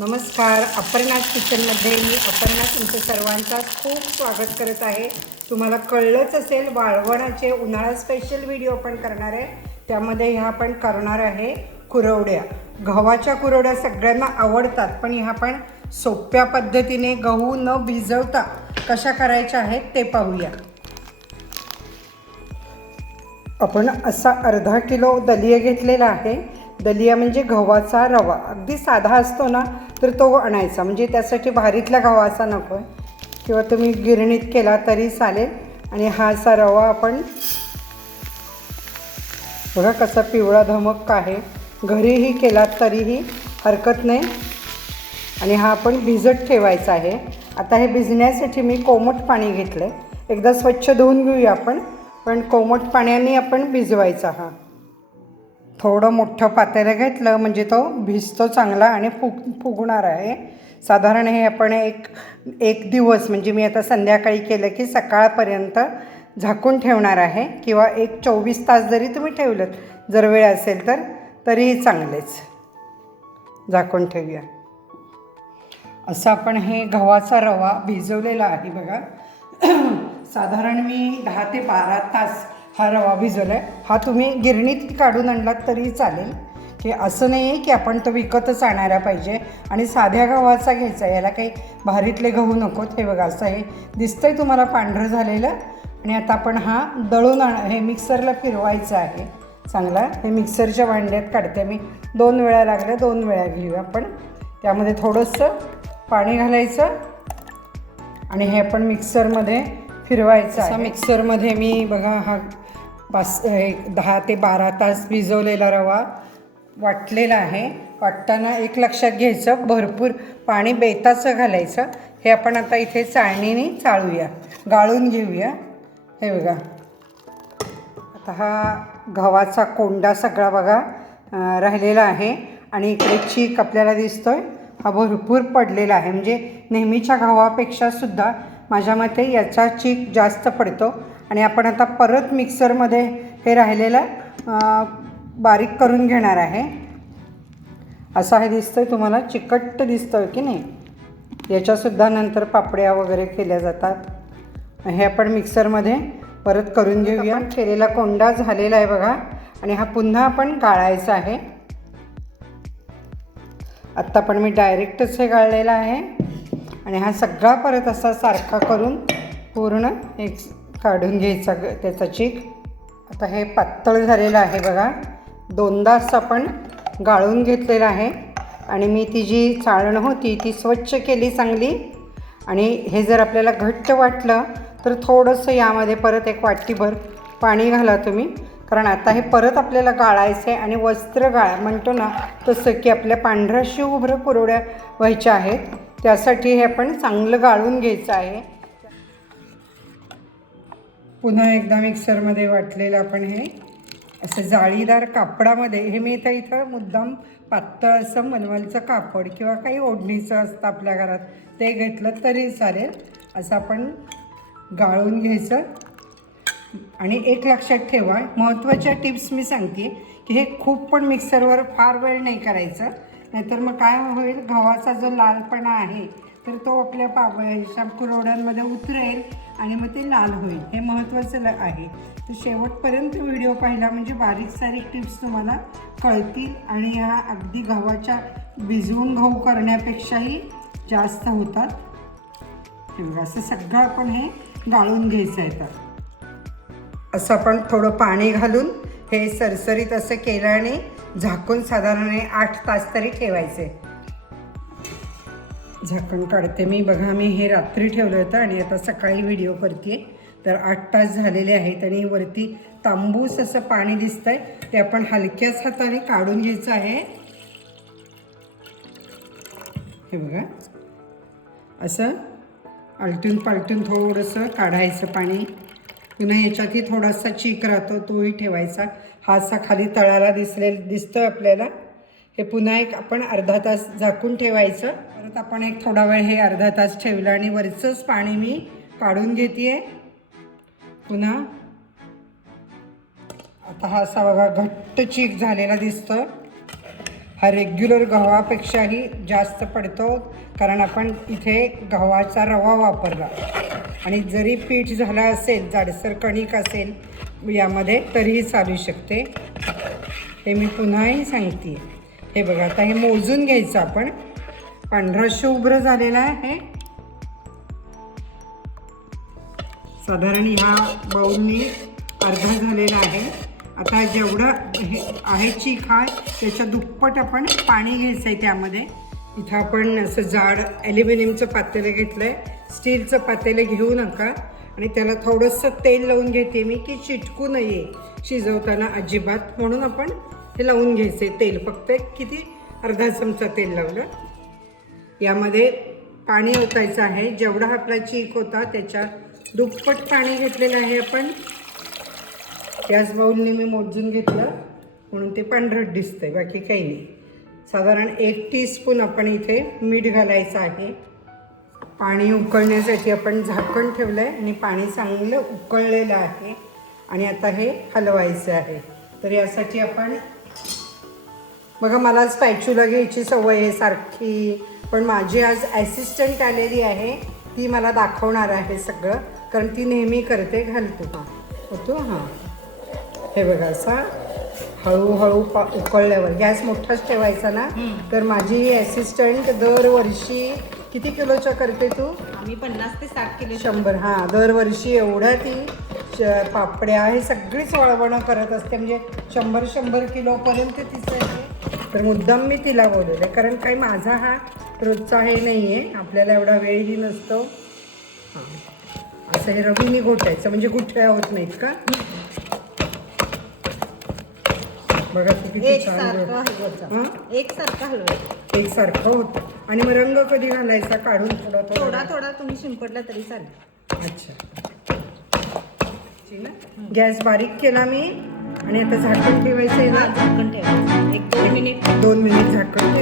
नमस्कार. अपर्णाज किचनमध्ये मी अपर्णा तुमचं सर्वांचं खूप स्वागत करत आहे. तुम्हाला कळलंच असेल वाळवणाचे उन्हाळा स्पेशल व्हिडिओ आपण करणार आहे. त्यामध्ये ह्या आपण करणार आहे कुरवड्या. गव्हाच्या कुरवड्या सगळ्यांना आवडतात पण ह्या आपण सोप्या पद्धतीने गहू न भिजवता कशा करायच्या आहेत ते पाहूया. आपण असा अर्धा किलो दलिया घेतलेला आहे. दलिया म्हणजे गव्हाचा रवा. अगदी साधा असतो ना तर तो आणायचा. म्हणजे त्यासाठी भारीतला गव्हाचा नको आहे. किंवा तुम्ही गिरणीत केला तरी चालेल. आणि हा असा रवा आपण बघा कसा पिवळा धमक आहे. घरीही केला तरीही हरकत नाही. आणि हा आपण भिजत ठेवायचा आहे. आता हे भिजण्यासाठी मी कोमट पाणी घेतलं आहे एकदा स्वच्छ धुवून घेऊया आपण. पण कोमट पाण्याने आपण भिजवायचा हा. थोडं मोठं पातेलं घेतलं म्हणजे तो भिजतो चांगला आणि फुग फुगणार आहे. साधारण हे आपण एक एक दिवस म्हणजे मी आता संध्याकाळी केलं की सकाळपर्यंत झाकून ठेवणार आहे किंवा एक चोवीस तास जरी तुम्ही ठेवलं जर वेळ असेल तर तरीही चांगलेच. झाकून ठेवूया. असं आपण हे गव्हाचा रवा भिजवलेला आहे बघा. साधारण मी दहा ते बारा तास हा रवा भिजवला आहे हा तुम्ही गिरणीत काढून आणलात तरी चालेल. की असं नाही आहे की आपण तो विकतच आणायला पाहिजे आणि साध्या गव्हाचा घ्यायचा याला काही भारीतले गहू नकोत. हे बघा असं हे दिसतंय तुम्हाला पांढरं झालेलं. आणि आता आपण हा दळून आण हे मिक्सरला फिरवायचं आहे. चांगला. हे मिक्सरच्या भांड्यात काढते. मी दोन वेळा लागल्या दोन वेळा घेऊया आपण. त्यामध्ये थोडंसं पाणी घालायचं. आणि हे आपण मिक्सरमध्ये फिरवायचं मिक्सरमध्ये मी बघा हा पाच दहा ते बारा तास भिजवलेला रवा वाटलेला आहे. वाटताना एक लक्षात घ्यायचं भरपूर पाणी बेताचं घालायचं. हे आपण आता इथे चाळणीने चाळूया गाळून घेऊया. हे बघा. आता हा गव्हाचा कोंडा सगळा बघा राहिलेला आहे आणि इकडे चीक आपल्याला दिसतो आहे हा भरपूर पडलेला आहे. म्हणजे नेहमीच्या गव्हापेक्षा सुद्धा माझ्या मते याचा चीक जास्त पडतो. आणि आपण आता परत मिक्सरमध्ये हे राहिलेलं बारीक करून घेणार आहे. असा हे दिसतं आहे तुम्हाला चिकट्ट आहे की नाही? याच्यासुद्धा नंतर पापड्या वगैरे केल्या जातात. हे आपण मिक्सरमध्ये परत करून घेऊया. केलेला कोंडा झालेला आहे बघा. आणि हा पुन्हा आपण गाळायचा आहे. आत्ता पण मी डायरेक्टच हे गाळलेला आहे. आणि हा सगळा परत असा सारखा करून पूर्ण एक काढून घ्यायचा ग- त्याचा चीक. आता हे पातळ झालेलं आहे बघा. दोनदाच आपण गाळून घेतलेलं आहे. आणि मी ती जी चाळण होती ती स्वच्छ केली चांगली. आणि हे जर आपल्याला घट्ट वाटलं तर थोडंसं यामध्ये परत एक वाटीभर पाणी घाला तुम्ही. कारण आता हे परत आपल्याला गाळायचं आहे आणि वस्त्र गाळा. म्हणतो ना तसं की आपल्या पांढऱ्या शिवभ्र कुरवड्या व्हायच्या आहेत. त्यासाठी हे आपण चांगलं गाळून घ्यायचं आहे. पुन्हा एकदा मिक्सरमध्ये वाटलेलं आपण हे असं जाळीदार कापडामध्ये हे मी तर इथं मुद्दाम पातळ असं मलमलचं कापड किंवा काही ओढणीचं असतं आपल्या घरात ते घेतलं तरी चालेल. असं आपण गाळून घ्यायचं. आणि एक लक्षात ठेवा महत्त्वाच्या टिप्स मी सांगते की हे खूप पण मिक्सरवर फार वेळ नाही करायचं. नाहीतर मग काय होईल गव्हाचा जो लालपणा आहे तर तो आपल्या पाव कुरवड्यांमध्ये उतरेल आणि मग ते लाल होईल. हे महत्त्वाचं आहे. तर शेवटपर्यंत व्हिडिओ पाहिला म्हणजे बारीक सारीक टिप्स तुम्हाला कळतील आणि ह्या अगदी गव्हाच्या भिजवून गहू करण्यापेक्षाही जास्त होतात. असं सगळं आपण हे गाळून घ्यायचं आहे तर. असं आपण थोडं पाणी घालून हे सरसरीत असं केलं आणि झाकून साधारण आठ तास तरी ठेवायचे. झाकण काढते. मी बघा मी हे रात्री ठेवलं होतं आणि आता सकाळी व्हिडिओ करते तर आठ तास झालेले आहेत आणि वरती तांबूस असं पाणी दिसतंय. ते आपण हलक्याच हाताने काढून घ्यायचं आहे. हे बघा. असं आलटून पालटून थोडंसं काढायचं पाणी. पुन्हा याच्यातही थोडासा चीक राहतो तोही ठेवायचा. हा असा खाली तळाला दिसले दिसतोय आपल्याला. ते पुन्हा एक आपण अर्धा तास झाकून ठेवायचं. परत आपण एक थोडा वेळ हे अर्धा तास ठेवलं आणि वरचंच पाणी मी काढून घेते पुन्हा. आता हा असा बघा घट्ट चीक झालेला दिसतो हा रेग्युलर गव्हापेक्षाही जास्त पडतो कारण आपण इथे गव्हाचा रवा वापरला. आणि जरी पीठ झाला असेल जाडसर कणिक असेल यामध्ये तरीही चालू शकते. हे मी पुन्हाही सांगते हे बघा आता हे मोजून घ्यायचं आपण. पांढरा शुभ्र झालेला आहे. साधारण ह्या बाऊलनी अर्धा झालेला आहे. आता जेवढं हे आहे चीक हा त्याच्या दुप्पट आपण पाणी घ्यायचं आहे त्यामध्ये. इथं आपण असं जाड ॲल्युमिनियमचं पातेलं घेतलं आहे स्टीलचं पातेलं घेऊ नका. आणि त्याला थोडंसं तेल लावून घेते मी की चिटकू नये. शिजवताना अजिबात. म्हणून आपण हे लावून घ्यायचं आहे तेल. फक्त एक किती? अर्धा चमचा तेल लावलं. यामध्ये पाणी ओतायचं आहे. जेवढा आपला चीक होता त्याच्या दुप्पट पाणी घेतलेलं आहे आपण. त्याच बाऊलने मी मोजून घेतलं. म्हणून ते पांढरट आहे बाकी काही नाही. साधारण एक टीस्पून आपण इथे मीठ घालायचं आहे. पाणी उकळण्यासाठी आपण झाकण ठेवलं आहे आणि पाणी चांगलं उकळलेलं आहे. आणि आता हे हलवायचं आहे. तर यासाठी आपण बघा मला स्पॅच्युला घ्यायची सवय आहे सारखी पण माझी आज ॲसिस्टंट आलेली आहे. ती मला दाखवणार आहे सगळं कारण ती नेहमी करते घालतो हां होतो? हां. हे बघा असा हळूहळू पा उकळल्यावर. गॅस मोठाच ठेवायचा ना? तर माझी ॲसिस्टंट दरवर्षी किती किलोच्या करते तू? आम्ही पन्नास ते साठ किलो. शंभर. हां दरवर्षी एवढ्या ती पापड्या हे सगळीच वळवणं करत असते. म्हणजे शंभर शंभर किलोपर्यंत तिचं आहे तर मुद्दाम मी तिला बोलवलं कारण काही माझा हा रोजचा हे नाही आहे आपल्याला एवढा वेळही नसतो. हां. असं हे रवीने घोटायचं. म्हणजे गुठळ्या होत नाहीत का? बघा किती एक छान सारखं घोट- हलवायचं. हां? एक सारखं हलवायचं. एकसारखं होतं. आणि मग रंग कधी घालायचा? काढून थोडा थोडा थोडा तुम्ही शिंपडला तरी चालेल. अच्छा? गॅस बारीक केला मी. आणि आता झाकण ठेवायचं आहे हा ना झाकण ठेवा. एक दोन मिनिट. दोन मिनिट झाकण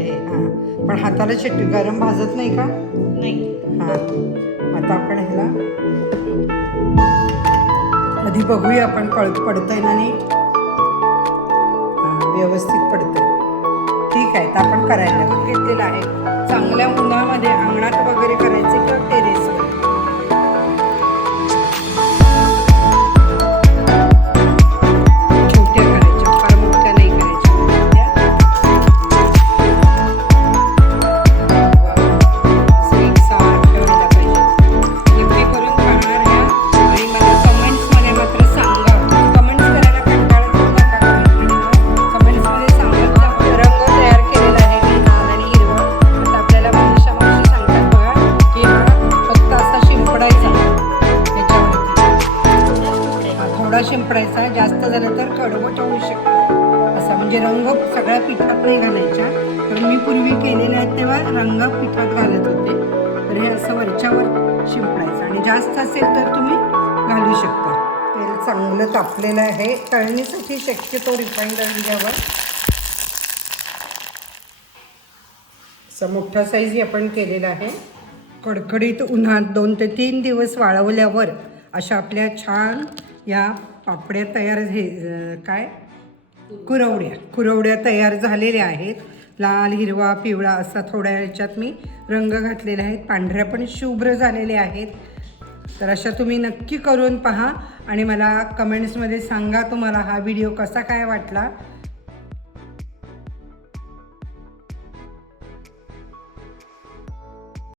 लागतं हे. पण हाताला चिट गरम भाजत नाही का? नाही. हां. आता आपण ह्याला आधी बघूया आपण पळ पडतंय ना नीट हां व्यवस्थित पडतंय. ठीक आहे तर आपण करायला घेतलेलं आहे. शिंपडायचा जास्त झालं तर कडवट होऊ शकतो. असा म्हणजे रंग सगळ्या पिठात नाही घालायच्या. तर मी पूर्वी केलेले आहेत तेव्हा रंग पिठात घालत होते. तर हे असं वरच्यावर शिंपडायचं आणि जास्त असेल तर तुम्ही घालू शकता. तेल चांगलं तापलेलं आहे. तळणीसाठी शक्यतो रिफाईंड ऑइल घ्यावं. असा मोठा साईज आपण केलेला आहे. कडकडीत उन्हात दोन ते तीन दिवस वाळवल्यावर अशा आपल्या छान या पापड्या तयार झे काय? कुरवड्या. कुरवड्या तयार झालेल्या आहेत. लाल हिरवा पिवळा असा थोड्या ह्याच्यात मी रंग घातलेले आहेत. पांढऱ्या पण शुभ्र झालेले आहेत. तर अशा तुम्ही नक्की करून पहा आणि मला कमेंट्समध्ये सांगा तुम्हाला हा व्हिडिओ कसा काय वाटला.